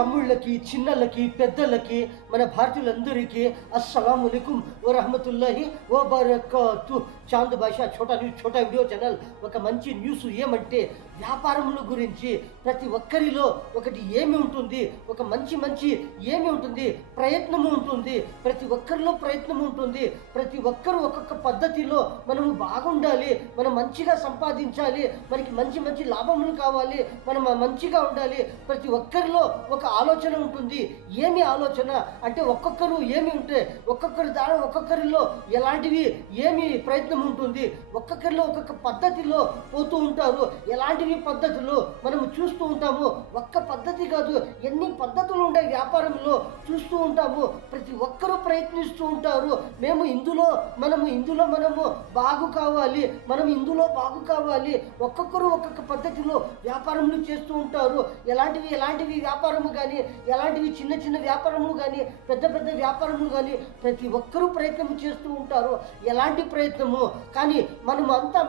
తమ్ముళ్ళకి, చిన్నలకి, పెద్దలకి, మన భారతీయులందరికీ అస్సలాము అలైకుం వరహమతుల్లాహి వబరకాతు. Chand Basha Chhota news, Chhota video channel. ఒక మంచి న్యూస్ ఏమంటే, వ్యాపారముల గురించి ప్రతి ఒక్కరిలో ఒకటి ఏమి ఉంటుంది, ఒక మంచి ఏమి ఉంటుంది, ప్రయత్నము ఉంటుంది. ప్రతి ఒక్కరిలో ప్రయత్నం ఉంటుంది. ప్రతి ఒక్కరు ఒక్కొక్క పద్ధతిలో మనము బాగుండాలి, మనం మంచిగా సంపాదించాలి, మనకి మంచి లాభములు కావాలి, మనం మంచిగా ఉండాలి. ప్రతి ఒక్కరిలో ఒక ఆలోచన ఉంటుంది. ఏమి ఆలోచన అంటే, ఒక్కొక్కరు ఏమి ఉంటే ఒక్కొక్కరిలో ఎలాంటివి ఏమి ప్రయత్నం ఉంటుంది, ఒక్కొక్కరిలో ఒక్కొక్క పద్ధతిలో పోతూ ఉంటారు. ఎలాంటివి పద్ధతులు మనము చూస్తూ ఉంటాము. ఒక్క పద్ధతి కాదు, ఎన్ని పద్ధతులు ఉంటాయి వ్యాపారంలో చూస్తూ ఉంటాము. ప్రతి ఒక్కరూ ప్రయత్నిస్తూ ఉంటారు. మనము బాగు కావాలి, మనం ఇందులో బాగు కావాలి. ఒక్కొక్కరు ఒక్కొక్క పద్ధతిలో వ్యాపారములు చేస్తూ ఉంటారు. ఎలాంటివి వ్యాపారము కానీ, ఎలాంటివి చిన్న వ్యాపారములు కానీ, పెద్ద వ్యాపారములు కానీ, ప్రతి ఒక్కరూ ప్రయత్నం చేస్తూ ఉంటారు. ఎలాంటి ప్రయత్నము కానీ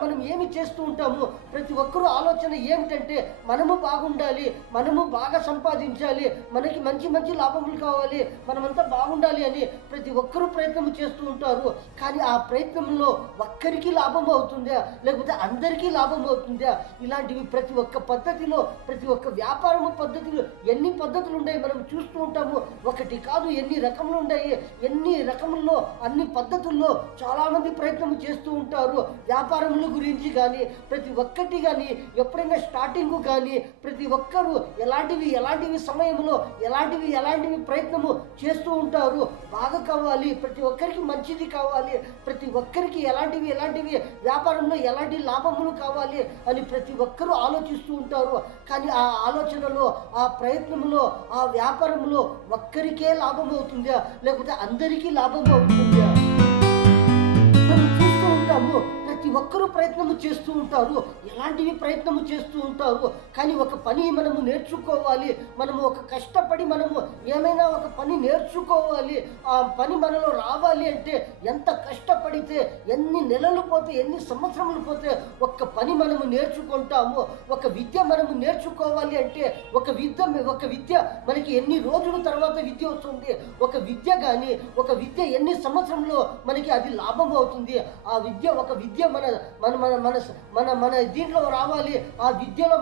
మనం ఏమి చేస్తూ ఉంటాము, ప్రతి ఒక్కరూ ఆలోచన ఏమిటంటే, మనము బాగుండాలి, మనము బాగా సంపాదించాలి, మనకి మంచి లాభములు కావాలి, మనమంతా బాగుండాలి అని ప్రతి ఒక్కరూ ప్రయత్నం చేస్తూ ఉంటారు. కానీ ఆ ప్రయత్నంలో ఒక్కరికి లాభం అవుతుందా, లేకపోతే అందరికీ లాభం అవుతుందా? ఇలాంటివి ప్రతి ఒక్క పద్ధతిలో, ప్రతి ఒక్క వ్యాపారము పద్ధతిలో ఎన్ని పద్ధతులు ఉన్నాయి మనం చూస్తూ ఉంటాము. ఒకటి కాదు, ఎన్ని రకములు ఉన్నాయి. ఎన్ని రకముల్లో, అన్ని పద్ధతుల్లో చాలామంది ప్రయత్నం చేస్తూ ఉంటారు. వ్యాపారముల గురించి కానీ, ప్రతి ఒక్కటి కానీ, ఎప్పుడైనా స్టార్టింగ్ కానీ, ప్రతి ఒక్కరూ ఎలాంటివి సమయంలో ఎలాంటివి ప్రయత్నము చేస్తూ ఉంటారు. బాగా కావాలి, ప్రతి ఒక్కరికి మంచిది కావాలి, ప్రతి ఒక్కరికి ఎలాంటివి వ్యాపారంలో ఎలాంటి లాభములు కావాలి అని ప్రతి ఒక్కరూ ఆలోచిస్తూ ఉంటారు. కానీ ఆ ఆలోచనలో, ఆ ప్రయత్నంలో, ఆ వ్యాపారంలో ఒక్కరికే లాభం అవుతుందా, లేకపోతే అందరికీ లాభం అవుతుందా? మనం చూస్తూ ఉంటాము. ప్రతి ఒక్కరూ ప్రయత్నము చేస్తూ ఉంటారు. ఎలాంటివి ప్రయత్నము చేస్తూ ఉంటారు. కానీ ఒక పని మనము నేర్చుకోవాలి, మనము ఒక కష్టపడి మనము ఏమైనా ఒక పని నేర్చుకోవాలి, ఆ పని మనలో రావాలి అంటే ఎంత కష్టపడితే, ఎన్ని నెలలు పోతే, ఎన్ని సంవత్సరములు పోతే ఒక్క పని మనము నేర్చుకుంటాము. ఒక విద్య మనము నేర్చుకోవాలి అంటే ఒక విద్య మనకి ఎన్ని రోజుల తర్వాత విద్య వస్తుంది. ఒక విద్య ఎన్ని సంవత్సరంలో మనకి అది లాభం అవుతుంది. ఆ విద్య, ఒక విద్య మన దీంట్లో రావాలి. ఆ విద్యలో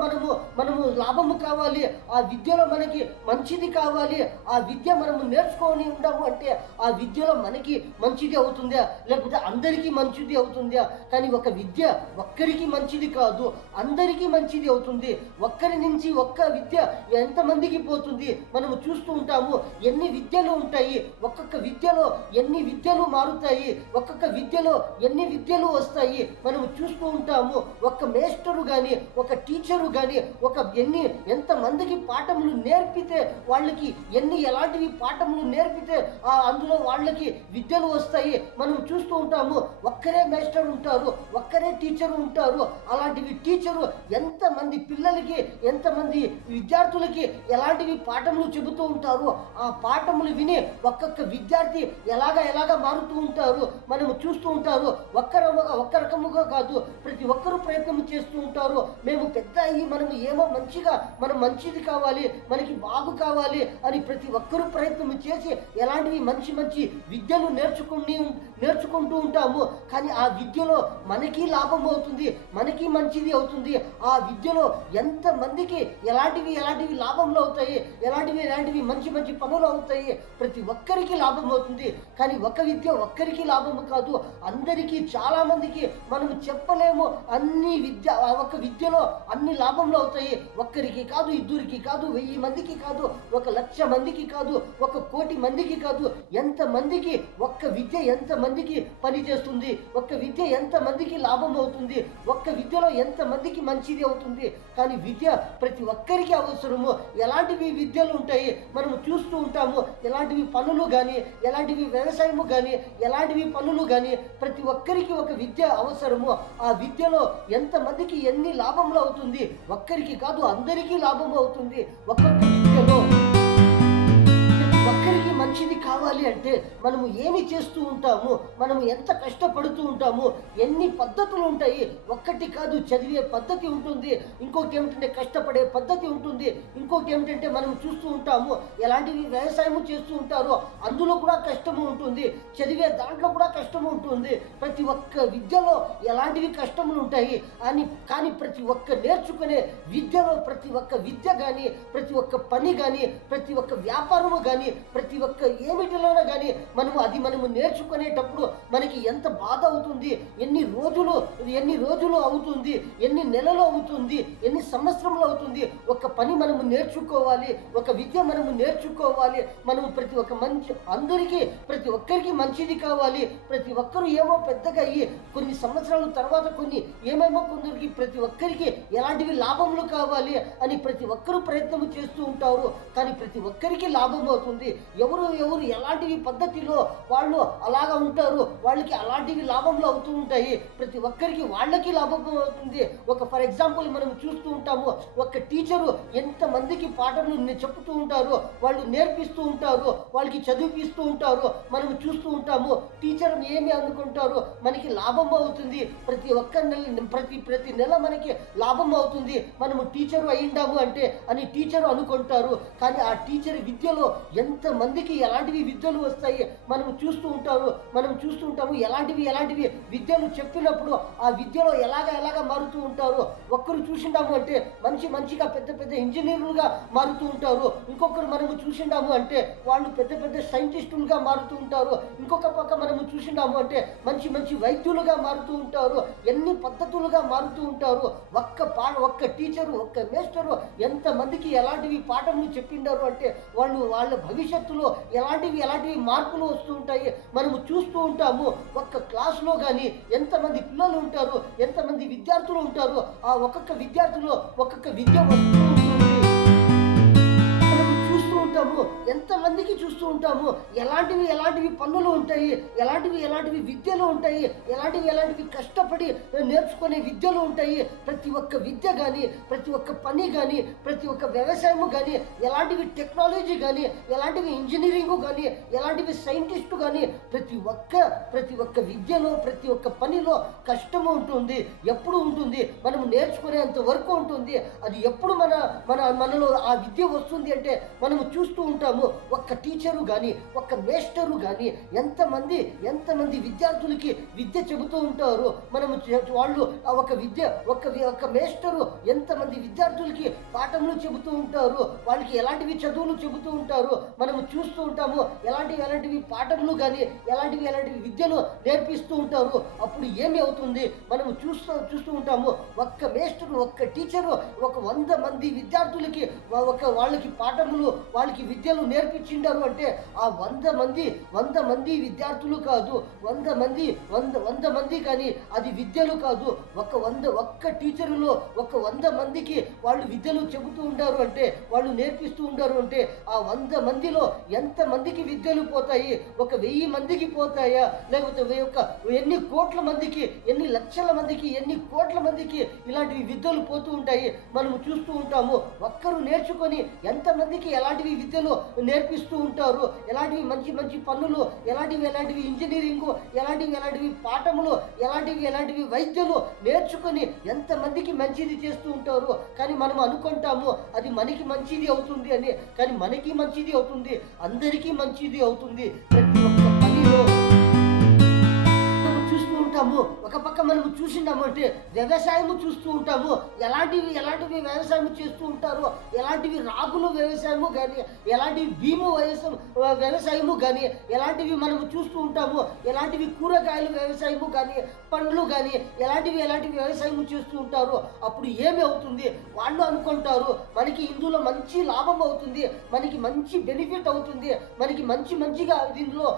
మనము లాభము కావాలి, ఆ విద్యలో మనకి మంచిది కావాలి. ఆ విద్య మనము నేర్చుకొని ఉంటాము అంటే ఆ విద్యలో మనకి మంచిది అవుతుందా, లేకపోతే అందరికీ మంచిది అవుతుందా? కానీ ఒక విద్య ఒక్కరికి మంచిది కాదు, అందరికీ మంచిది అవుతుంది. ఒక్కరి నుంచి ఒక్క విద్య ఎంతమందికి పోతుంది మనము చూస్తూ ఉంటాము. ఎన్ని విద్యలు ఉంటాయి, ఒక్కొక్క విద్యలో ఎన్ని విద్యలు మారుతాయి, ఒక్కొక్క విద్యలో ఎన్ని విద్యలు వస్తాయి మనము చూస్తూ ఉంటాము. ఒక మేస్టరు కానీ, ఒక టీచరు కానీ, ఎంతమందికి పాఠములు నేర్పితే, వాళ్ళకి ఎలాంటివి పాఠములు నేర్పితే అందులో వాళ్ళకి విద్యలు వస్తాయి మనం చూస్తూ ఉంటాము. ఒక్కరే మేస్టర్ ఉంటారు, ఒక్కరే టీచరు ఉంటారు. అలాంటివి టీచరు ఎంతమంది పిల్లలకి, ఎంతమంది విద్యార్థులకి ఎలాంటివి పాఠములు చెబుతూ ఉంటారు. ఆ పాఠములు విని ఒక్కొక్క విద్యార్థి ఎలాగా మారుతూ ఉంటారు మనము చూస్తూ ఉంటారు. ఒక్క రకముగా కాదు, ప్రతి ఒక్కరూ ప్రయత్నం చేస్తూ ఉంటారు. మేము పెద్ద అయ్యి మనము ఏమో మనం మంచిది కావాలి, మనకి బాగు కావాలి అని ప్రతి ఒక్కరూ ప్రయత్నం చేసి ఎలాంటివి మంచి విద్యలు నేర్చుకుంటూ ఉంటాము. కానీ ఆ విద్యలో మనకి లాభం అవుతుంది, మనకి మంచిది అవుతుంది. ఆ విద్యలో ఎంతమందికి ఎలాంటివి లాభంలో అవుతాయి, ఎలాంటివి మంచి పనులు అవుతాయి, ప్రతి ఒక్కరికి లాభం అవుతుంది. కానీ ఒక విద్య ఒక్కరికి లాభము కాదు, అందరికీ, చాలా మందికి మనము చెప్పలేము. ఒక విద్యలో అన్ని లాభంలో అవుతాయి. ఒక్కరికి కాదు, ఇద్దరికి కాదు, 1000 మందికి కాదు, 1,00,000 మందికి కాదు, 1,00,00,000 మందికి కాదు, ఎంతమందికి ఒక్క విద్య ఎంతమందికి పని చేస్తుంది, ఒక్క విద్య ఎంతమందికి లాభం అవుతుంది, ఒక్క విద్యలో ఎంతమందికి మంచిది అవుతుంది. కానీ విద్య ప్రతి ఒక్కరికి అవసరము. ఎలాంటివి విద్యలు ఉంటాయి మనము చూస్తూ ఉంటాము. ఎలాంటివి పనులు కానీ, ఎలాంటివి వ్యవసాయము కానీ, ఎలాంటివి పనులు కానీ, ప్రతి ఒక్కరికి ఒక విద్య అవసరము. ఆ విద్యలో ఎంతమందికి ఎన్ని లాభంలో అవుతుంది, ఒక్కరికి కాదు అందరికీ లాభం అవుతుంది. ఒక్కొక్క విద్యలో ఒక్కరికి మంచిది కావాలి అంటే మనము ఏమి చేస్తూ ఉంటాము, మనము ఎంత కష్టపడుతూ ఉంటాము, ఎన్ని పద్ధతులు ఉంటాయి. ఒక్కటి కాదు, చదివే పద్ధతి ఉంటుంది, ఇంకొకటి ఏమిటంటే కష్టపడే పద్ధతి ఉంటుంది, ఇంకొకటి ఏమిటంటే మనం చూస్తూ ఉంటాము ఎలాంటివి వ్యవసాయం చేస్తూ ఉంటారో అందులో కూడా కష్టము ఉంటుంది, చదివే దాంట్లో కూడా కష్టము ఉంటుంది. ప్రతి ఒక్క విద్యలో ఎలాంటివి కష్టములు ఉంటాయి కానీ ప్రతి ఒక్క నేర్చుకునే విద్యలో ప్రతి ఒక్క విద్య కానీ, ప్రతి ఒక్క పని కానీ, ప్రతి ఒక్క వ్యాపారము కానీ, ప్రతి ఒక్క ఏమిటిలోనూ కానీ మనము నేర్చుకునేటప్పుడు మనకి ఎంత బాధ అవుతుంది, ఎన్ని రోజులు అవుతుంది, ఎన్ని నెలలు అవుతుంది, ఎన్ని సంవత్సరములు అవుతుంది. ఒక పని మనము నేర్చుకోవాలి, ఒక విద్య మనము నేర్చుకోవాలి, మనము ప్రతి ఒక్క ప్రతి ఒక్కరికి మంచిది కావాలి. ప్రతి ఒక్కరు ఏమో పెద్దగా అయ్యి కొన్ని సంవత్సరాల తర్వాత ఏమేమో కొందరికి ప్రతి ఒక్కరికి ఎలాంటివి లాభములు కావాలి అని ప్రతి ఒక్కరూ ప్రయత్నం చేస్తూ ఉంటారు. కానీ ప్రతి ఒక్కరికి లాభం అవుతుంది. ఎవరు ఎలాంటివి పద్ధతిలో వాళ్ళు అలాగా ఉంటారు, వాళ్ళకి అలాంటివి లాభంలో అవుతూ ఉంటాయి. ప్రతి ఒక్కరికి వాళ్ళకి లాభం అవుతుంది. ఫర్ ఎగ్జాంపుల్ మనం చూస్తూ ఉంటాము, ఒక టీచరు ఎంతమందికి పాఠములు చెప్తూ ఉంటారు, వాళ్ళు నేర్పిస్తూ ఉంటారు, వాళ్ళకి చదివిపిస్తూ ఉంటారు. మనం చూస్తూ ఉంటాము టీచర్ ఏమి అనుకుంటారు, మనకి లాభం అవుతుంది, ప్రతి నెల మనకి లాభం అవుతుంది, మనము టీచరు అయ్యిండాము అంటే అని టీచరు అనుకుంటారు. కానీ ఆ టీచర్ విద్యలో ఎంతమందికి ఎలాంటివి విద్యలు వస్తాయి మనం చూస్తూ ఉంటాము. ఎలాంటివి విద్యలు చెప్పినప్పుడు ఆ విద్యలో ఎలాగ మారుతూ ఉంటారు. ఒక్కరు చూసిండాము అంటే మంచిగా పెద్ద ఇంజనీర్లుగా మారుతూ ఉంటారు. ఇంకొకరు మనము చూసిండాము అంటే వాళ్ళు పెద్ద సైంటిస్టులుగా మారుతూ ఉంటారు. ఇంకొక పక్క మనము చూసిండాము అంటే మంచి వైద్యులుగా మారుతూ ఉంటారు. ఎన్ని పద్ధతులుగా మారుతూ ఉంటారు. ఒక్క టీచరు, ఒక్క మేస్టరు ఎంతమందికి ఎలాంటివి పాఠములు చెప్పిండారు అంటే వాళ్ళ భవిష్యత్తులో ఎలాంటివి మార్పులు వస్తూ ఉంటాయి మనము చూస్తూ ఉంటాము. ఒక్క క్లాసులో కానీ ఎంతమంది పిల్లలు ఉంటారు, ఎంతమంది విద్యార్థులు ఉంటారు, ఆ ఒక్కొక్క విద్యార్థులు ఒక్కొక్క విద్య వస్తూ ఉంటుంది. ఎంతమందికి చూస్తూ ఉంటాము ఎలాంటివి పనులు ఉంటాయి, ఎలాంటివి విద్యలు ఉంటాయి, ఎలాంటివి కష్టపడి నేర్చుకునే విద్యలు ఉంటాయి. ప్రతి ఒక్క విద్య కానీ, ప్రతి ఒక్క పని కానీ, ప్రతి ఒక్క వ్యవసాయము కానీ, ఎలాంటివి టెక్నాలజీ కానీ, ఎలాంటివి ఇంజనీరింగ్ కానీ, ఎలాంటివి సైంటిస్టు కానీ, ప్రతి ఒక్క విద్యలో ప్రతి ఒక్క పనిలో కష్టము ఉంటుంది, ఎప్పుడు ఉంటుంది, మనం నేర్చుకునేంత వరకు ఉంటుంది. అది ఎప్పుడు మనలో ఆ విద్య వస్తుంది అంటే మనము చూస్తూ ఉంటాము. ఒక్క టీచరు కానీ, ఒక్క మేస్టరు కానీ ఎంతమంది విద్యార్థులకి విద్య చెబుతూ ఉంటారు. వాళ్ళు ఒక మేస్టరు ఎంతమంది విద్యార్థులకి పాఠములు చెబుతూ ఉంటారు, వాళ్ళకి ఎలాంటివి చదువులు చెబుతూ ఉంటారు. మనము చూస్తూ ఉంటాము ఎలాంటివి పాఠములు కానీ, ఎలాంటివి విద్యలు నేర్పిస్తూ ఉంటారు. అప్పుడు ఏమి అవుతుంది, మనము చూస్తూ ఉంటాము ఒక్క మేస్టరు, ఒక్క టీచరు 100 మంది విద్యార్థులకి వాళ్ళకి పాఠములు, వాళ్ళకి విద్యలు నేర్పించిండారు అంటే ఆ 100 మంది విద్యార్థులు కాదు, 100 మంది కానీ అది విద్యలు కాదు. ఒక్క టీచరులో 100 మందికి వాళ్ళు విద్యలు చెబుతూ ఉండారు అంటే, వాళ్ళు నేర్పిస్తూ ఉండారు అంటే ఆ 100 మందిలో ఎంతమందికి విద్యలు పోతాయి? 1000 మందికి పోతాయా? లేకపోతే ఎన్ని కోట్ల మందికి, ఎన్ని లక్షల మందికి, ఎన్ని కోట్ల మందికి ఇలాంటివి విద్యలు పోతూ ఉంటాయి. మనము చూస్తూ ఉంటాము. ఒక్కరు నేర్చుకొని ఎంతమందికి ఎలాంటివి విద్యలు నేర్పిస్తూ ఉంటారు, ఎలాంటివి మంచి పనులు, ఎలాంటివి ఇంజనీరింగు, ఎలాంటివి పాఠములు, ఎలాంటివి వైద్యులు నేర్చుకొని ఎంతమందికి మంచిది చేస్తూ ఉంటారు. కానీ మనం అనుకుంటాము అది మనకి మంచిది అవుతుంది అని. కానీ మనకి మంచిది అవుతుంది, అందరికీ మంచిది అవుతుంది. ప్రతి ఒక్క పనిలో చూస్తూ ఉంటాము. ఒక పక్క మనము చూసిండాము అంటే వ్యవసాయము చూస్తూ ఉంటాము. ఎలాంటివి వ్యవసాయం చేస్తూ ఉంటారు, ఎలాంటివి రాగులు వ్యవసాయము కానీ, ఎలాంటివి భీము వ్యవసాయము కానీ, ఎలాంటివి మనము చూస్తూ ఉంటాము. ఎలాంటివి కూరగాయలు వ్యవసాయము కానీ, పండ్లు కానీ, ఎలాంటివి వ్యవసాయం చేస్తూ ఉంటారు. అప్పుడు ఏమి అవుతుంది, వాళ్ళు అనుకుంటారు మనకి ఇందులో మంచి లాభం అవుతుంది, మనకి మంచి బెనిఫిట్ అవుతుంది, మనకి మంచిగా ఇందులో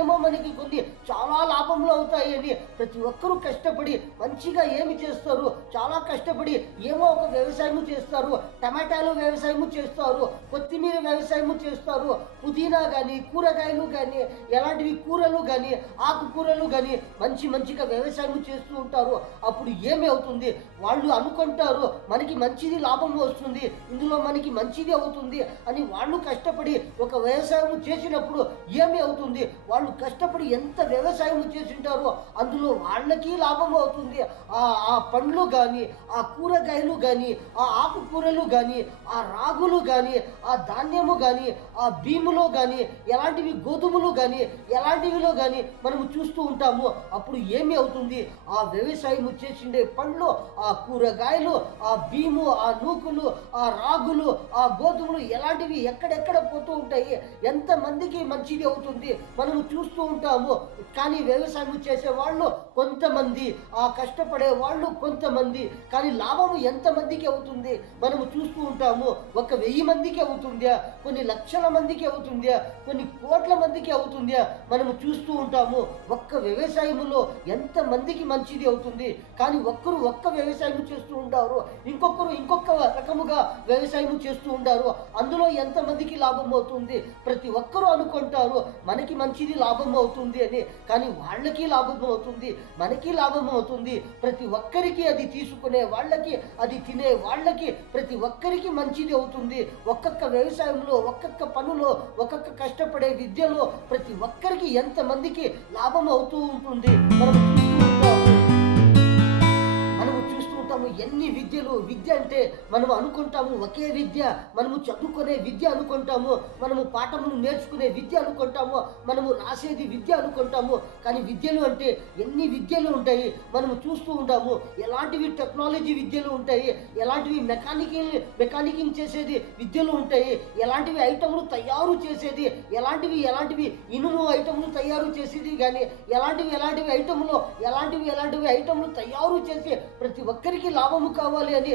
ఏమో మనకి కొన్ని చాలా లాభంలో అవుతాయి అని ప్రతి ఒక్కరూ కష్టపడి మంచిగా ఏమి చేస్తారు, చాలా కష్టపడి ఏమో ఒక వ్యవసాయము చేస్తారు. టమాటాలు వ్యవసాయము చేస్తారు, కొత్తిమీర వ్యవసాయము చేస్తారు, పుదీనా కానీ కూరగాయలు కానీ ఎలాంటివి కూరలు కానీ ఆకుకూరలు కానీ మంచిగా వ్యవసాయం చేస్తూ ఉంటారు. అప్పుడు ఏమి అవుతుంది, వాళ్ళు అనుకుంటారు మనకి మంచిది లాభం వస్తుంది, ఇందులో మనకి మంచిది అవుతుంది అని వాళ్ళు కష్టపడి ఒక వ్యవసాయం చేసినప్పుడు ఏమి అవుతుంది, వాళ్ళు కష్టపడి ఎంత వ్యవసాయం చేసింటారో అందులో వాళ్ళకి లాభం అవుతుంది. ఆ పండ్లు కానీ ఆ కూరగాయలు కానీ ఆ ఆకుకూరలు కానీ ఆ రాగులు కానీ ఆ ధాన్యము కానీ ఆ భీములో కానీ ఎలాంటివి గోధుమలు కానీ ఎలాంటివిలో కానీ మనము చూస్తూ ఉంటాము. అప్పుడు ఏమి అవుతుంది, ఆ వ్యవసాయం చేసిండే పండ్లు ఆ కూరగాయలు ఆ భీము ఆ నూకులు ఆ రాగులు ఆ గోధుమలు ఎలాంటివి ఎక్కడెక్కడ పోతూ ఉంటాయి, ఎంతమందికి మంచిది అవుతుంది మనము చూస్తూ ఉంటాము. కానీ వ్యవసాయం చేసే వాళ్ళు కొంతమంది, ఆ కష్టపడే వాళ్ళు కొంతమంది, కానీ లాభము ఎంతమందికి అవుతుంది మనము చూస్తూ ఉంటాము. 1000 మందికి అవుతుందా, కొన్ని లక్షల మందికి అవుతుందా, కొన్ని కోట్ల మందికి అవుతుందా మనము చూస్తూ ఉంటాము. ఒక్క వ్యవసాయములో ఎంతమందికి మంచిది అవుతుంది, కానీ ఒక్క వ్యవసాయం చేస్తూ ఉంటారు, ఇంకొకరు ఇంకొక రకముగా వ్యవసాయం చేస్తూ ఉంటారు, అందులో ఎంతమందికి లాభం అవుతుంది. ప్రతి ఒక్కరూ అనుకుంటారు మనకి మంచిది లాభం అవుతుంది అని, కానీ వాళ్ళకి లాభం అవుతుంది, మనకి లాభం అవుతుంది. ప్రతి ఒక్కరికి అది తీసుకునే వాళ్ళకి అది తినే వాళ్ళకి ప్రతి ఒక్కరికి మంచిది అవుతుంది. ఒక్కొక్క వ్యవసాయంలో ఒక్కొక్క పనులో ఒక్కొక్క కష్టపడే విద్యలో ప్రతి ఒక్కరికి ఎంతమందికి లాభం అవుతూ ఉంటుంది. ఎన్ని విద్యలు, విద్య అంటే మనం అనుకుంటాము ఒకే విద్య, మనము చదువుకునే విద్య అనుకుంటాము, మనము పాఠములు నేర్చుకునే విద్య అనుకుంటాము, మనము రాసేది విద్య అనుకుంటాము. కానీ విద్యలు అంటే ఎన్ని విద్యలు ఉంటాయి మనము చూస్తూ ఉంటాము. ఎలాంటివి టెక్నాలజీ విద్యలు ఉంటాయి, ఎలాంటివి మెకానికింగ్ చేసేది విద్యలు ఉంటాయి, ఎలాంటివి ఐటములు తయారు చేసేది, ఎలాంటివి ఇనుము ఐటములు తయారు చేసేది, కానీ ఎలాంటివి ఐటములు తయారు చేసి ప్రతి ఒక్కరికి లాభము కావాలి అని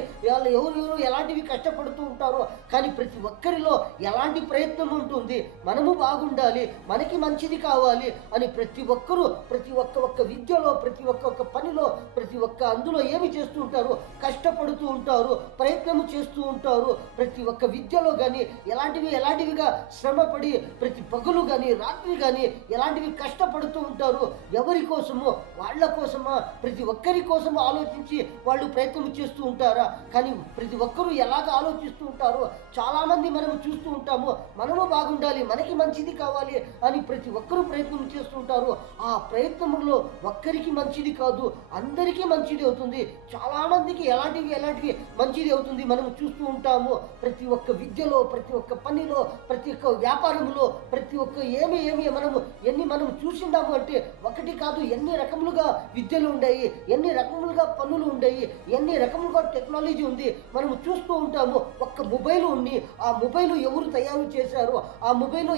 ఎవరు ఎలాంటివి కష్టపడుతూ ఉంటారో, కానీ ప్రతి ఒక్కరిలో ఎలాంటి ప్రయత్నం ఉంటుంది, మనము బాగుండాలి, మనకి మంచిది కావాలి అని ప్రతి ఒక్కరూ ప్రతి ఒక్క విద్యలో ప్రతి ఒక్క పనిలో ప్రతి ఒక్క అందులో ఏమి చేస్తూ ఉంటారు, కష్టపడుతూ ఉంటారు, ప్రయత్నము చేస్తూ ఉంటారు. ప్రతి ఒక్క విద్యలో కానీ ఎలాంటివిగా శ్రమపడి ప్రతి పగులు కానీ రాత్రి కానీ ఎలాంటివి కష్టపడుతూ ఉంటారు. ఎవరి కోసమో వాళ్ళ కోసమా, ప్రతి ఒక్కరి కోసం ఆలోచించి వాళ్ళు ప్రయత్నం చేస్తూ ఉంటారా? కానీ ప్రతి ఒక్కరూ ఎలాగ ఆలోచిస్తూ ఉంటారో చాలామంది మనము చూస్తూ ఉంటాము. మనము బాగుండాలి, మనకి మంచిది కావాలి అని ప్రతి ఒక్కరూ ప్రయత్నం చేస్తూ ఉంటారు. ఆ ప్రయత్నంలో ఒక్కరికి మంచిది కాదు, అందరికీ మంచిది అవుతుంది. చాలామందికి ఎలాంటివి మంచిది అవుతుంది మనము చూస్తూ ఉంటాము. ప్రతి ఒక్క విద్యలో ప్రతి ఒక్క పనిలో ప్రతి ఒక్క వ్యాపారంలో ప్రతి ఒక్క ఏమి మనము చూసిండాము అంటే ఒకటి కాదు, ఎన్ని రకములుగా విద్యలు ఉన్నాయి, ఎన్ని రకములుగా పనులు ఉన్నాయి, ఎన్ని రకములుగా టెక్నాలజీ ఉంది మనము చూస్తూ ఉంటాము. ఒక్క మొబైల్ ఉంది, ఆ మొబైల్ ఎవరు తయారు చేశారో, ఆ మొబైల్లో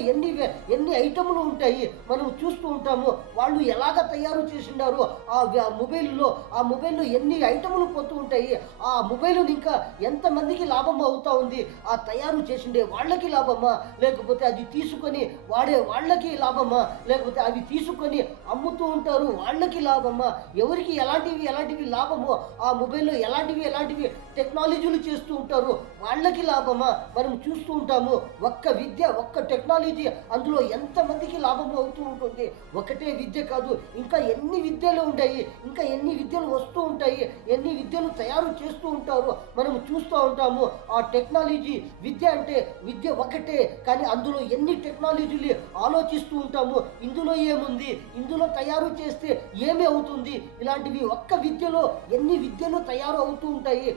ఎన్ని ఐటములు ఉంటాయి మనం చూస్తూ ఉంటాము. వాళ్ళు ఎలాగ తయారు చేసిండారో ఆ మొబైల్లో ఎన్ని ఐటములు పోతూ ఉంటాయి. ఆ మొబైల్ ఇంకా ఎంతమందికి లాభం అవుతా ఉంది, ఆ తయారు చేసిండే వాళ్ళకి లాభమా, లేకపోతే అది తీసుకొని వాడే వాళ్ళకి లాభమా, లేకపోతే అవి తీసుకొని అమ్ముతూ ఉంటారు వాళ్ళకి లాభమా, ఎవరికి ఎలాంటివి లాభమో, ఆ మొబైల్లో ఎలాంటివి టెక్నాలజీలు చేస్తూ ఉంటారు వాళ్ళకి లాభమా మనం చూస్తూ ఉంటాము. ఒక్క విద్య ఒక్క టెక్నాలజీ అందులో ఎంతమందికి లాభం అవుతూ ఉంటుంది. ఒకటే విద్య కాదు, ఇంకా ఎన్ని విద్యలు ఉంటాయి, ఇంకా ఎన్ని విద్యలు వస్తూ ఉంటాయి, ఎన్ని విద్యలు తయారు చేస్తూ ఉంటారు మనం చూస్తూ ఉంటాము. ఆ టెక్నాలజీ విద్య అంటే విద్య ఒకటే, కానీ అందులో ఎన్ని టెక్నాలజీలు ఆలోచిస్తూ ఉంటాము. ఇందులో ఏముంది, ఇందులో తయారు చేస్తే ఏమి అవుతుంది, ఇలాంటివి ఒక్క విద్యలో ఎన్ని విద్యలు తయారు అవుతూ ఉంటాయి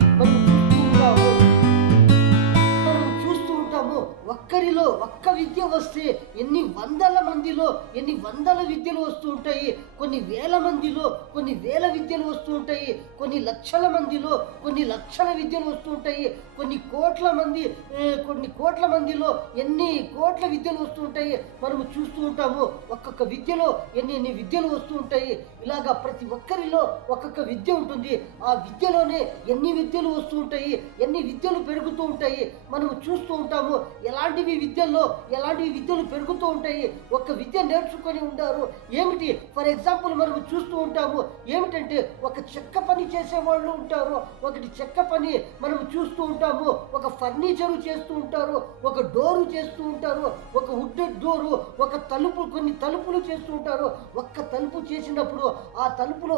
మనం చూస్తూ ఉంటాము. ఒక్కరిలో ఒక్క విద్య వస్తే ఎన్ని వందల మందిలో ఎన్ని వందల విద్యలు వస్తూ ఉంటాయి, కొన్ని వేల మందిలో కొన్ని వేల విద్యలు వస్తూ ఉంటాయి, కొన్ని లక్షల మందిలో కొన్ని లక్షల విద్యలు వస్తూ ఉంటాయి, కొన్ని కోట్ల మందిలో ఎన్ని కోట్ల విద్యలు వస్తూ ఉంటాయి మనము చూస్తూ ఉంటాము. ఒక్కొక్క విద్యలో ఎన్ని విద్యలు వస్తూ ఉంటాయి. ఇలాగా ప్రతి ఒక్కరిలో ఒక్కొక్క విద్య ఉంటుంది. ఆ విద్యలోనే ఎన్ని విద్యలు వస్తూ ఉంటాయి, ఎన్ని విద్యలు పెరుగుతూ ఉంటాయి మనము చూస్తూ ఉంటాము. ఎలాంటివి ఎలాంటివి విద్యల్లో ఎలాంటివి విద్యలు పెరుగుతూ ఉంటాయి. ఒక విద్య నేర్చుకొని ఉంటారు. ఏమిటి ఫర్ ఎగ్జాంపుల్ మనం చూస్తూ ఉంటాము. ఏమిటంటే ఒక చెక్క పని చేసేవాళ్ళు ఉంటారు. ఒకటి చెక్క పని మనం చూస్తూ ఉంటాము. ఒక ఫర్నిచరు చేస్తూ ఉంటారు. ఒక డోరు చేస్తూ ఉంటారు. ఒక వుడ్ డోరు, ఒక తలుపు, కొన్ని తలుపులు చేస్తూ ఉంటారు. ఒక్క తలుపు చేసినప్పుడు ఆ తలుపులో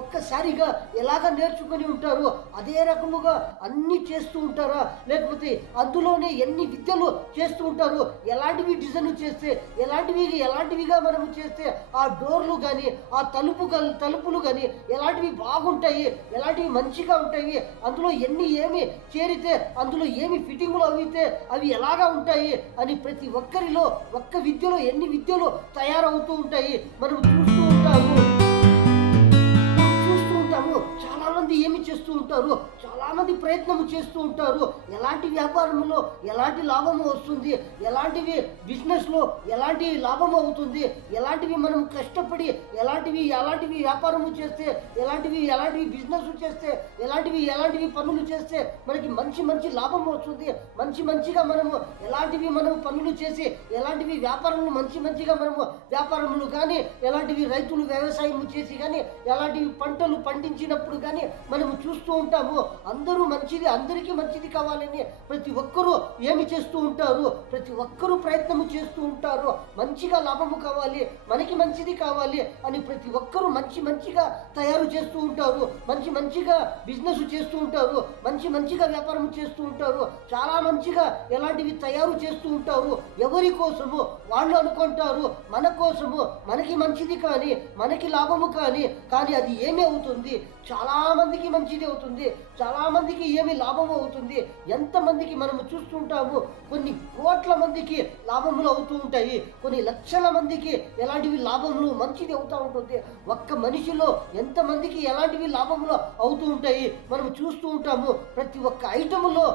ఒక్కసారిగా ఎలాగ నేర్చుకొని ఉంటారు. అదే రకముగా అన్నీ చేస్తూ ఉంటారా? లేకపోతే అందులోనే ఎన్ని విద్యలు చేస్తూ ఉంటారు. ఎలాంటివి డిజైన్ చేస్తే ఎలాంటివిగా మనము చేస్తే ఆ డోర్లు కానీ ఆ తలుపులు కానీ ఎలాంటివి బాగుంటాయి, ఎలాంటివి మంచిగా ఉంటాయి, అందులో ఏమి చేరితే అందులో ఏమి ఫిట్టింగులు అయితే అవి ఎలాగా ఉంటాయి అని ప్రతి ఒక్కరిలో ఒక్క విద్యలో ఎన్ని విద్యలు తయారవుతూ ఉంటాయి మనం చూస్తూ ఉంటాము. చాలా మంది ఏమి చేస్తూ ఉంటారు, చాలా మంది ప్రయత్నం చేస్తూ ఉంటారు. ఎలాంటి వ్యాపారంలో ఎలాంటి లాభము వస్తుంది, ఎలాంటివి బిజినెస్లో ఎలాంటి లాభం అవుతుంది, ఎలాంటివి మనం కష్టపడి ఎలాంటివి వ్యాపారము చేస్తే ఎలాంటివి బిజినెస్ చేస్తే ఎలాంటివి పనులు చేస్తే మనకి మంచి లాభం వస్తుంది. మంచిగా మనము మనం పనులు చేసి ఎలాంటివి వ్యాపారములు మంచిగా మనము వ్యాపారములు కానీ ఎలాంటివి రైతులు వ్యవసాయం చేసి కానీ ఎలాంటివి పంటలు పండించినప్పుడు కానీ మనము చూస్తూ ఉంటాము. అందరికీ మంచిది కావాలని ప్రతి ఒక్కరూ ఏమి చేస్తూ ఉంటారు, ప్రతి ఒక్కరూ ప్రయత్నం చేస్తూ ఉంటారు. మంచిగా లాభము కావాలి, మనకి మంచిది కావాలి అని ప్రతి ఒక్కరూ మంచిగా తయారు చేస్తూ ఉంటారు. మంచిగా బిజినెస్ చేస్తూ ఉంటారు. మంచిగా వ్యాపారం చేస్తూ ఉంటారు. చాలా మంచిగా ఎలాంటివి తయారు చేస్తూ ఉంటారు. ఎవరి కోసము వాళ్ళు అనుకుంటారు, మన కోసము మనకి మంచిది కానీ మనకి లాభము కానీ అది ఏమి అవుతుంది, చాలా మందికి మంచిది అవుతుంది, చాలా మందికి ఏమి లాభం అవుతుంది. ఎంతమందికి మనము చూస్తుంటాము. కొన్ని కోట్ల మందికి లాభములు అవుతూ ఉంటాయి, కొన్ని లక్షల మందికి ఎలాంటివి లాభములు మంచిది అవుతూ ఉంటుంది. ఒక్క మనిషిలో ఎంతమందికి ఎలాంటివి లాభములు అవుతూ ఉంటాయి మనం చూస్తూ ఉంటాము. ప్రతి ఒక్క ఐటెంలో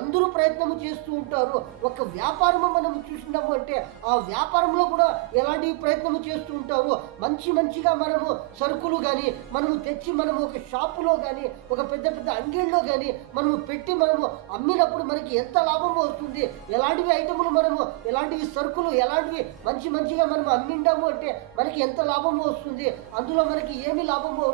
అందరూ ప్రయత్నం చేస్తూ ఉంటారు. ఒక వ్యాపారము మనం చూసినాము అంటే ఆ వ్యాపారంలో కూడా ఎలాంటివి ప్రయత్నం చేస్తూ ఉంటారు. మంచిగా మనము సరుకులు కానీ మనము తెచ్చి మనము ఒక షాపులో కానీ ఒక పెద్ద అంగడిలో కానీ మనము పెట్టి మనము అమ్మినప్పుడు మనకి ఎంత లాభము వస్తుంది, ఎలాంటివి ఐటములు మనము ఎలాంటివి సరుకులు ఎలాంటివి మంచిగా మనం అమ్మిండాము అంటే మనకి ఎంత లాభము వస్తుంది, అందులో మనకి ఏమి లాభము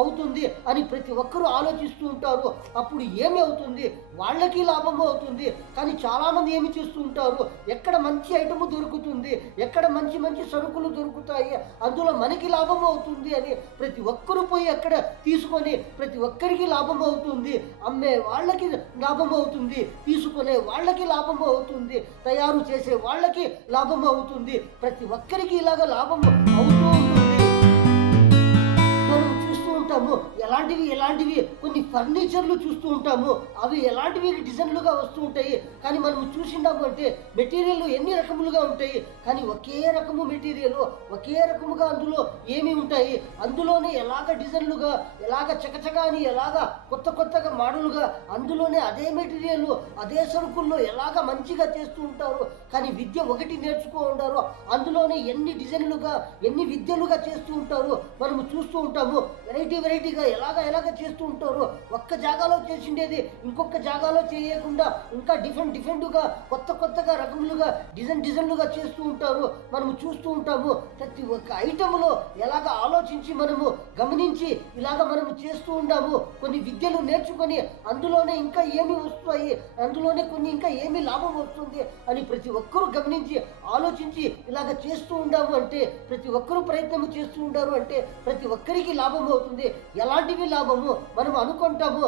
అవుతుంది అని ప్రతి ఒక్కరూ ఆలోచిస్తూ ఉంటారు. అప్పుడు ఏమి అవుతుంది, వాళ్ళకి లాభము అవుతుంది. కానీ చాలామంది ఏమి చేస్తూ ఉంటారు, ఎక్కడ మంచి ఐటము దొరుకుతుంది, ఎక్కడ మంచి సరుకులు దొరుకుతాయి, అందులో మనకి లాభము అవుతుంది అని ప్రతి ఒక్కరూ పోయి అక్కడ తీసుకొని ప్రతి ఒక్కరికి లాభం అవుతుంది. అమ్మే వాళ్ళకి లాభం అవుతుంది, తీసుకునే వాళ్ళకి లాభం అవుతుంది, తయారు చేసే వాళ్ళకి లాభం అవుతుంది. ప్రతి ఒక్కరికి ఇలాగ లాభం అవుతూ ఉంటుంది. మనం చూస్తూ ఉంటాము ఎలాంటివి కొన్ని ఫర్నిచర్లు చూస్తూ ఉంటాము. అవి ఎలాంటివి డిజైన్లుగా వస్తూ ఉంటాయి. కానీ మనం చూసిండాము అంటే మెటీరియల్ ఎన్ని రకములుగా ఉంటాయి, కానీ ఒకే రకము మెటీరియల్ ఒకే రకముగా అందులో ఏమి ఉంటాయి, అందులోనే ఎలాగ డిజైన్లుగా ఎలాగ చకచకా అని ఎలాగ కొత్తగా మోడలుగా అందులోనే అదే మెటీరియల్ అదే సరుకుల్లో ఎలాగ మంచిగా చేస్తూ ఉంటారు. కానీ విద్య ఒకటి నేర్చుకో ఉంటారు, అందులోనే ఎన్ని డిజైన్లుగా ఎన్ని విద్యలుగా చేస్తూ ఉంటారు మనము చూస్తూ ఉంటాము. వెరైటీగా ఎలాగ చేస్తూ ఉంటారు. ఒక్క జాగాలో చేసిండేది ఇంకొక జాగాలో చేయకుండా ఇంకా డిఫరెంట్గా కొత్తగా రకములుగా డిజైన్లుగా చేస్తూ ఉంటారు. మనము చూస్తూ ఉంటాము. ప్రతి ఒక్క ఐటెంలో ఎలాగ ఆలోచించి మనము గమనించి ఇలాగ మనము చేస్తూ ఉంటాము. కొన్ని విద్యలు నేర్చుకొని అందులోనే ఇంకా ఏమి వస్తాయి, అందులోనే కొన్ని ఇంకా ఏమి లాభం వస్తుంది అని ప్రతి ఒక్కరూ గమనించి ఆలోచించి ఇలాగ చేస్తూ ఉంటాము అంటే ప్రతి ఒక్కరూ ప్రయత్నం చేస్తూ ఉంటారు అంటే ప్రతి ఒక్కరికి లాభం అవుతుంది. ఎలాంటివి లాభము మనం అనుకుంటాము,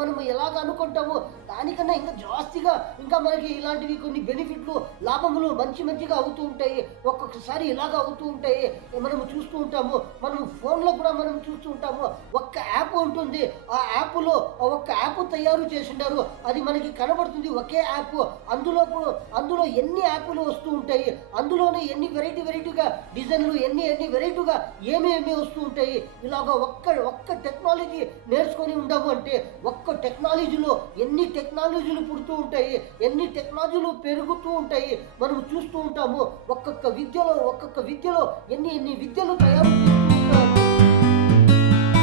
మనం ఎలాగ అనుకుంటాము దానికన్నా ఇంకా జాస్తిగా ఇంకా మనకి ఇలాంటివి కొన్ని బెనిఫిట్లు లాభములు మంచిగా అవుతూ ఉంటాయి. ఒక్కొక్కసారి ఇలాగ అవుతూ ఉంటాయి. మనము చూస్తూ ఉంటాము. మనం ఫోన్లో కూడా మనం చూస్తూ ఉంటాము. ఒక్క యాప్ ఉంటుంది, ఆ యాప్లో ఒక్క యాప్ తయారు చేసిండారు, అది మనకి కనబడుతుంది ఒకే యాప్. అందులో ఎన్ని యాప్లు వస్తూ ఉంటాయి, అందులోనే ఎన్ని వెరైటీగా డిజైన్లు ఎన్ని వెరైటీగా ఏమేమి వస్తూ ఉంటాయి. ఇలాగ ఒక్క టెక్నాలజీ నేర్చుకొని ఉండము అంటే ఒక్క టెక్నాలజీలో ఎన్ని టెక్నాలజీలు పుడుతూ ఉంటాయి, ఎన్ని టెక్నాలజీలు పెరుగుతూ ఉంటాయి మనం చూస్తూ ఉంటాము. ఒక్కొక్క విద్యలో ఎన్ని విద్యలు తయారు చేస్తూ ఉంటాము.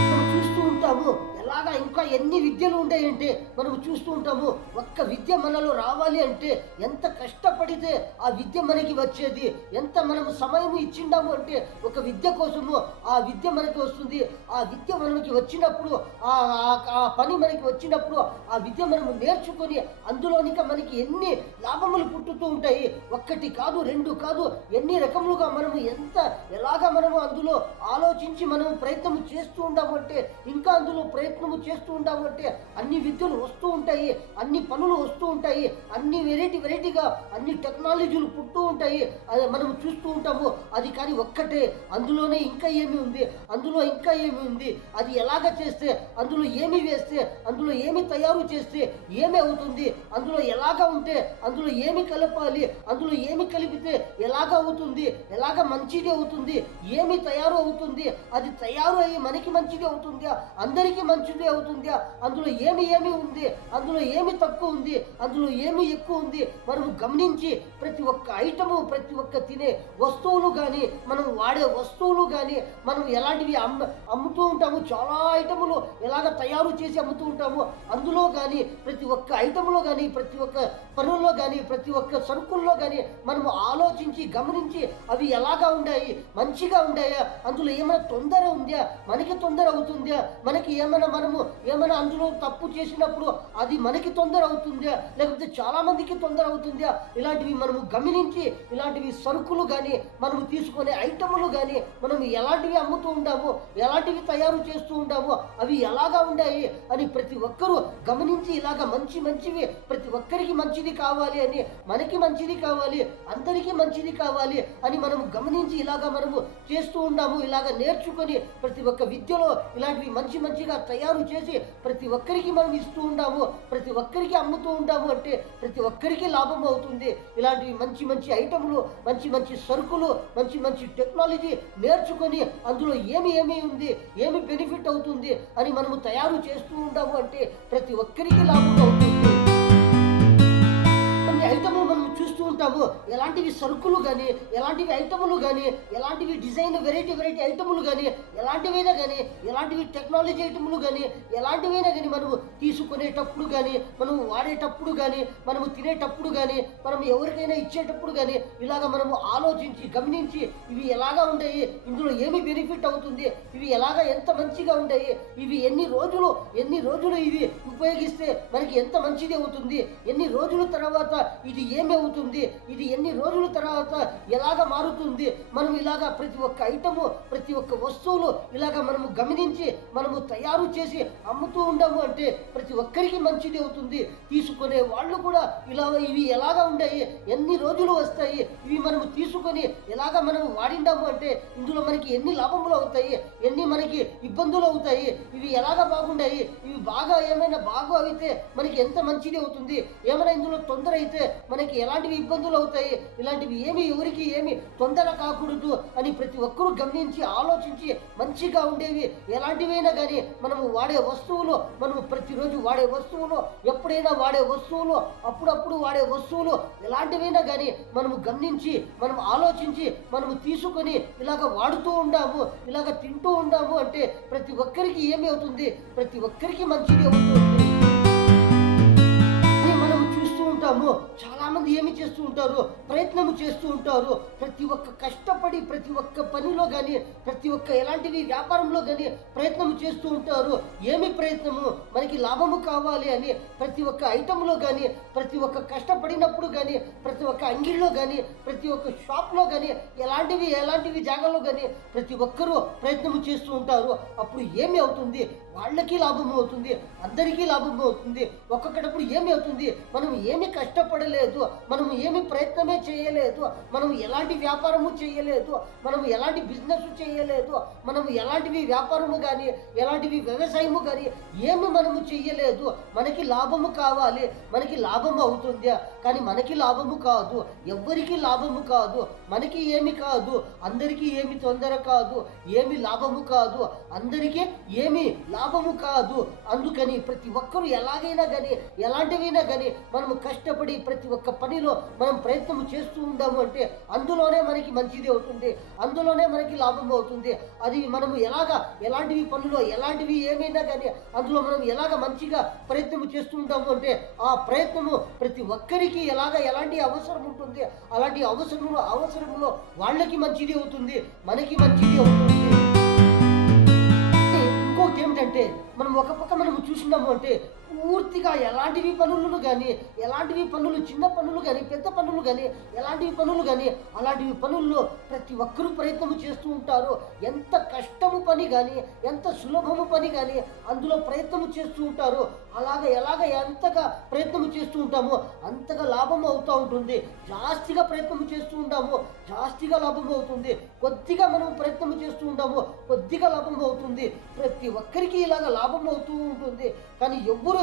మనం చూస్తూ ఉంటాము ఎలాగా ఇంకా ఎన్ని విద్యలు ఉంటాయంటే మనం చూస్తూ ఉంటాము. ఒక్క విద్య మనలో రావాలి అంటే ఎంత కష్టపడితే ఆ విద్య మనకి వచ్చేది, ఎంత మనం సమయం ఇచ్చిండాము అంటే ఒక విద్య కోసము ఆ విద్య మనకి వస్తుంది. ఆ విద్య మనకి వచ్చినప్పుడు ఆ పని మనకి వచ్చినప్పుడు ఆ విద్య మనము నేర్చుకొని అందులోనిక మనకి ఎన్ని లాభములు పుట్టుతూ ఉంటాయి. ఒక్కటి కాదు, రెండు కాదు, ఎన్ని రకములుగా మనము ఎలాగా మనము అందులో ఆలోచించి మనము ప్రయత్నం చేస్తూ ఉంటామంటే, ఇంకా అందులో ప్రయత్నము చేస్తూ ఉంటామంటే అన్ని విద్యలు వస్తూ ఉంటాయి, అన్ని పనులు వస్తూ ఉంటాయి, అన్ని వెరైటీగా అన్ని టెక్నాలజీలు పుట్టూ ఉంటాయి. అది మనం చూస్తూ ఉంటాము. అది కానీ ఒక్కటే, అందులోనే ఇంకా ఏమి ఉంది, అందులో ఇంకా ఏమి ఉంది, అది ఎలాగ చేస్తే, అందులో ఏమి వేస్తే, అందులో ఏమి తయారు చేస్తే ఏమి అవుతుంది, అందులో ఎలాగ ఉంటే అందులో ఏమి కలపాలి, అందులో ఏమి కలిపితే ఎలాగ అవుతుంది, ఎలాగ మంచిది అవుతుంది, ఏమి తయారు అవుతుంది, అది తయారు అయ్యి మనకి మంచిది అవుతుందా, అందరికీ మంచిది అవుతుందా, అందులో ఏమి ఉంది, అందులో ఏమి తక్కువ ఉంది, అందులో ఏమి ఎక్కువ ఉంది, మనము గమనించి ప్రతి ఒక్క ఐటము, ప్రతి ఒక్క తినే వస్తువులు కానీ, మనం వాడే వస్తువులు కానీ, మనం ఎలాంటివి అమ్ముతూ ఉంటాము. చాలా ఐటములు ఎలాగ తయారు చేసి అమ్ముతూ ఉంటాము. అందులో కానీ ప్రతి ఒక్క ఐటెంలో కానీ, ప్రతి ఒక్క పనుల్లో కానీ, ప్రతి ఒక్క సరుకుల్లో కానీ మనము ఆలోచించి గమనించి అవి ఎలాగా ఉన్నాయి, మంచిగా ఉన్నాయా, అందులో ఏమైనా తొందర ఉందా, మనకి తొందర అవుతుందా, మనకి ఏమైనా అందులో తప్పు చేసినప్పుడు అది మనకి తొందర అవుతుందా, లేకపోతే చాలా మందికి తొందర అవుతుందా, ఇలాంటివి మనము గమనించి ఇలాంటివి సరుకులు కానీ, మనము తీసుకునే ఐటములు కానీ మనం ఎలాంటివి అమ్ముతూ ఉంటాము, ఎలాంటివి తయారు చేస్తూ ఉంటాము, అవి ఎలాగా ఉన్నాయి అని ప్రతి ఒక్కరూ గమనించి ఇలాగ మంచివి ప్రతి ఒక్కరికి మంచిది కావాలి అని, మనకి మంచిది కావాలి, అందరికీ మంచిది కావాలి అని మనము గమనించి ఇలాగ మనము చేస్తూ ఉన్నాము. ఇలాగ నేర్చుకొని ప్రతి ఒక్క విద్యలో ఇలాంటివి మంచిగా తయారు చేసి ప్రతి ఒక్కరికి మనం ఇస్తూ ఉంటాము, ప్రతి ఒక్కరికి అమ్ముతూ ఉంటాము అంటే ప్రతి ఒక్కరికి లాభం అవుతుంది. ఇలాంటివి మంచి ఐటములు, మంచి సరుకులు, మంచి టెక్నాలజీ నేర్చుకొని అందులో ఏమి ఉంది, ఏమి బెనిఫిట్ అవుతుంది అని మనము తయారు చేస్తూ ఉంటాము అంటే ప్రతి ఒక్కరికి లాభం అవుతుంది. ఐటములు మనం చూస్తూ ఉంటాము. ఎలాంటివి సరుకులు కానీ, ఎలాంటివి ఐటములు కానీ, ఎలాంటివి డిజైన్ వెరైటీ ఐటములు కానీ, ఎలాంటివైనా కానీ, ఎలాంటివి టెక్నాలజీ ఐటములు కానీ, ఎలాంటివైనా కానీ మనము తీసుకునేటప్పుడు కానీ, మనము వాడేటప్పుడు కానీ, మనము తినేటప్పుడు కానీ, మనం ఎవరికైనా ఇచ్చేటప్పుడు కానీ ఇలాగ మనము ఆలోచించి గమనించి ఇవి ఎలాగా ఉంటాయి, ఇందులో ఏమి బెనిఫిట్ అవుతుంది, ఇవి ఎలాగా ఎంత మంచిగా ఉంటాయి, ఇవి ఎన్ని రోజులు ఇవి ఉపయోగిస్తే మనకి ఎంత మంచిది అవుతుంది, ఎన్ని రోజుల తర్వాత ఇది ఏమి అవుతుంది, ఇది ఎన్ని రోజుల తర్వాత ఎలాగ మారుతుంది, మనం ఇలాగా ప్రతి ఒక్క ఐటము, ప్రతి ఒక్క వస్తువులు ఇలాగ మనము గమనించి మనము తయారు చేసి అమ్ముతూ ఉండము అంటే ప్రతి ఒక్కరికి మంచిది అవుతుంది. తీసుకునే వాళ్ళు కూడా ఇవి ఎలాగ ఉన్నాయి, ఎన్ని రోజులు వస్తాయి, ఇవి మనము తీసుకొని ఎలాగ మనము వాడిండాము అంటే ఇందులో మనకి ఎన్ని లాభములు అవుతాయి, ఎన్ని మనకి ఇబ్బందులు అవుతాయి, ఇవి ఎలాగ బాగుండాయి, ఇవి ఏమైనా బాగా అయితే మనకి ఎంత మంచిది అవుతుంది, ఏమైనా ఇందులో తొందర అయితే మనకి ఎలాంటివి ఇబ్బందులు అవుతాయి, ఇలాంటివి ఎవరికి ఏమి తొందర కాకూడదు అని ప్రతి ఒక్కరూ గమనించి ఆలోచించి మంచిగా ఉండేవి ఎలాంటివైనా కానీ మనము వాడే వస్తువులు, మనము ప్రతిరోజు వాడే వస్తువులు, ఎప్పుడైనా వాడే వస్తువులు, అప్పుడప్పుడు వాడే వస్తువులు ఎలాంటివైనా కానీ మనము గమనించి మనం ఆలోచించి మనము తీసుకొని ఇలాగ వాడుతూ ఉండాము, ఇలాగ తింటూ ఉండాము అంటే ప్రతి ఒక్కరికి ఏమి అవుతుంది, ప్రతి ఒక్కరికి మంచిది అవుతుంది. చాలా మంది ఏమి చేస్తూ ఉంటారు, ప్రయత్నము చేస్తూ ఉంటారు. ప్రతి ఒక్క కష్టపడి ప్రతి ఒక్క పనిలో కానీ, ప్రతి ఒక్క ఎలాంటివి వ్యాపారంలో కానీ ప్రయత్నము చేస్తూ ఉంటారు. ఏమి ప్రయత్నము, మనకి లాభము కావాలి అని ప్రతి ఒక్క ఐటెంలో కానీ, ప్రతి ఒక్క కష్టపడినప్పుడు కానీ, ప్రతి ఒక్క అంగిల్లో కానీ, ప్రతి ఒక్క షాప్లో కానీ, ఎలాంటివి జాగాల్లో కానీ ప్రతి ఒక్కరూ ప్రయత్నము చేస్తూ ఉంటారు. అప్పుడు ఏమి అవుతుంది, వాళ్ళకి లాభం అవుతుంది, అందరికీ లాభం అవుతుంది. ఒక్కొక్కటప్పుడు ఏమి అవుతుంది, మనం ఏమి కష్టపడలేదు, మనం ఏమి ప్రయత్నమే చేయలేదు, మనం ఎలాంటి వ్యాపారము చేయలేదు, మనం ఎలాంటి బిజినెస్ చేయలేదు, మనం ఎలాంటివి వ్యాపారము కానీ, ఎలాంటివి వ్యవసాయము కానీ ఏమి మనము చెయ్యలేదు. మనకి లాభము కావాలి, మనకి లాభము అవుతుందా, కానీ మనకి లాభము కాదు, ఎవ్వరికి లాభము కాదు, మనకి ఏమి కాదు, అందరికీ ఏమి తొందర కాదు, ఏమి లాభము కాదు, అందరికీ ఏమి లాభము కాదు. అందుకని ప్రతి ఒక్కరూ ఎలాగైనా కానీ ఎలాంటివైనా కానీ మనము కష్టపడి ప్రతి ఒక్క పనిలో మనం ప్రయత్నం చేస్తూ ఉందాము అంటే అందులోనే మనకి మంచిది అవుతుంది, అందులోనే మనకి లాభం అవుతుంది. అది మనము ఎలాంటివి పనులు ఎలాంటివి ఏమైనా కానీ అందులో మనం ఎలాగ మంచిగా ప్రయత్నం చేస్తూ ఉంటాము అంటే ఆ ప్రయత్నము ప్రతి ఒక్కరికి ఎలాంటి అవసరం ఉంటుంది అలాంటి అవసరంలో వాళ్ళకి మంచిది అవుతుంది, మనకి మంచిది అవుతుంది. ఇంకొకటి ఏమిటంటే మనం ఒక పక్క మనము చూసినాము అంటే పూర్తిగా ఎలాంటివి పనులు చిన్న పనులు కానీ పెద్ద పనులు కానీ ఎలాంటివి పనులు కానీ అలాంటివి పనుల్లో ప్రతి ఒక్కరూ ప్రయత్నం చేస్తూ ఉంటారు. ఎంత కష్టము పని కానీ ఎంత సులభము పని కానీ అందులో ప్రయత్నం చేస్తూ ఉంటారు. ఎంతగా ప్రయత్నం చేస్తూ ఉంటామో అంతగా లాభం అవుతూ ఉంటుంది. జాస్తిగా ప్రయత్నం చేస్తూ ఉంటామో జాస్తిగా లాభం అవుతుంది. కొద్దిగా మనం ప్రయత్నం చేస్తూ ఉంటామో కొద్దిగా లాభం అవుతుంది. ప్రతి ఒక్కరికి ఇలాగ లాభం అవుతూ ఉంటుంది. కానీ ఎవ్వరు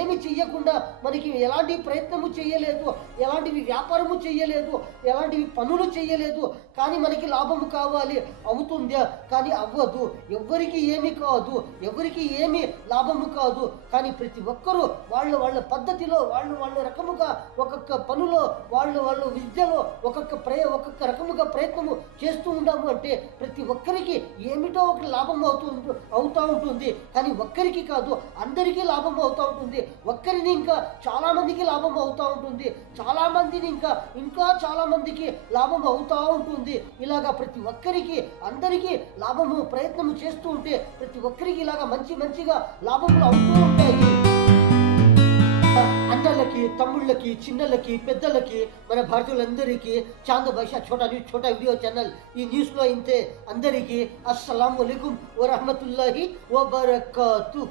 ఏమి చెయ్యకుండా మనకి ఎలాంటి ప్రయత్నము చేయలేదు, ఎలాంటివి వ్యాపారము చేయలేదు, ఎలాంటివి పనులు చేయలేదు, కానీ మనకి లాభము కావాలి అవుతుందా? కానీ అవ్వదు. ఎవ్వరికి ఏమి కాదు, ఎవరికి ఏమి లాభము కాదు. కానీ ప్రతి ఒక్కరూ వాళ్ళ పద్ధతిలో వాళ్ళ రకముగా ఒక్కొక్క పనులో వాళ్ళ విద్యలో ఒక్కొక్క రకముగా ప్రయత్నము చేస్తూ ఉన్నాము అంటే ప్రతి ఒక్కరికి ఏమిటో ఒక లాభం అవుతూ ఉంటుంది. కానీ ఒక్కరికి కాదు, అందరికీ లాభం అవుతూ ఉంటుంది. ఒక్కరిని ఇంకా చాలా మందికి లాభం అవుతూ ఉంటుంది, చాలా మందిని ఇంకా చాలా మందికి లాభం అవుతూ ఉంటుంది. ఇలాగా ప్రతి ఒక్కరికి అందరికీ లాభము ప్రయత్నము చేస్తూ ఉంటే ప్రతి ఒక్కరికి ఇలాగా మంచిగా లాభములు అవుతూ ఉంటాయి. అన్నలకి, తమ్ముళ్ళకి, చిన్నలకి, పెద్దలకి, మన భారతీయులందరికీ Chand Basha Chhota news Chhota video channel ఈ న్యూస్లో ఇంతే. అందరికీ అస్సలాము అలైకుం వరహమతుల్లాహి వబరకాతు.